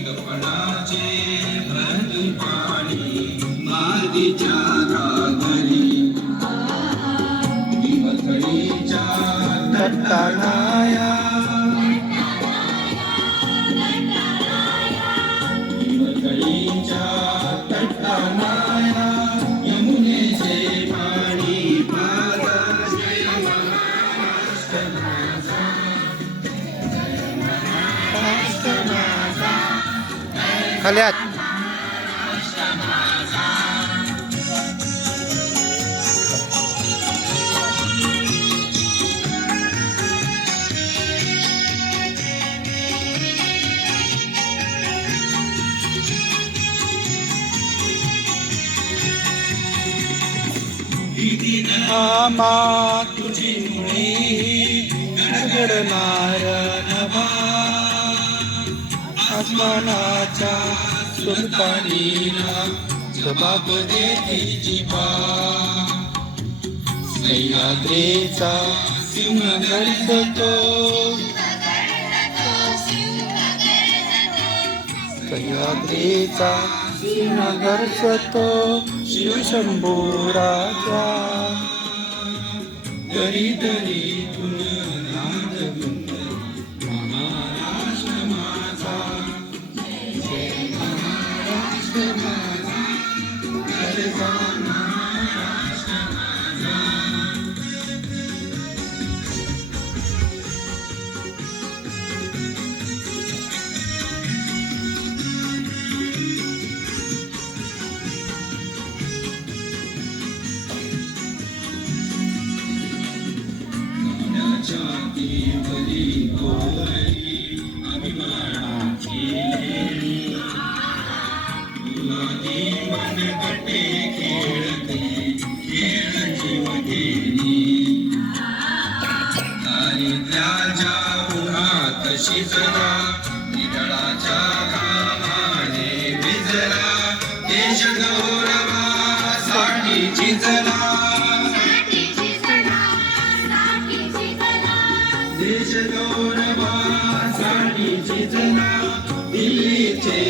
कपडाचे भरती पाणी मातीच्या घागरी दिवथळीच्या तटालाया दिवथळीच्या तटालाया यमुनेचे पाणी पाजावे महाराष्ट्र माझा महाराष्ट्र माझा खाल्यात आमा तुझी मुळी गडगडणार नभा आसमानाच्या सुलतानीला जबाब देते जिबा सह्याद्रीचा सिंह गरजतो सह्याद्रीचा सिंह गरजतो शिवशंभू राजा दरी दरीतून नाद गुंज महाराष्ट्र माझा जय महाराष्ट्र माझा गरजा महाराष्ट्र माझा छातीवरी कोवळी अभिमानाची लेणी तुला मनगटे खेळते खेळ जीवघेणी दारिद्र्याच्या उन्हात शिजला निराळाच्या घामाने भिजला देश गौरवासाठी झिजला देश गौरवासाठी झिजला दिल्लीचे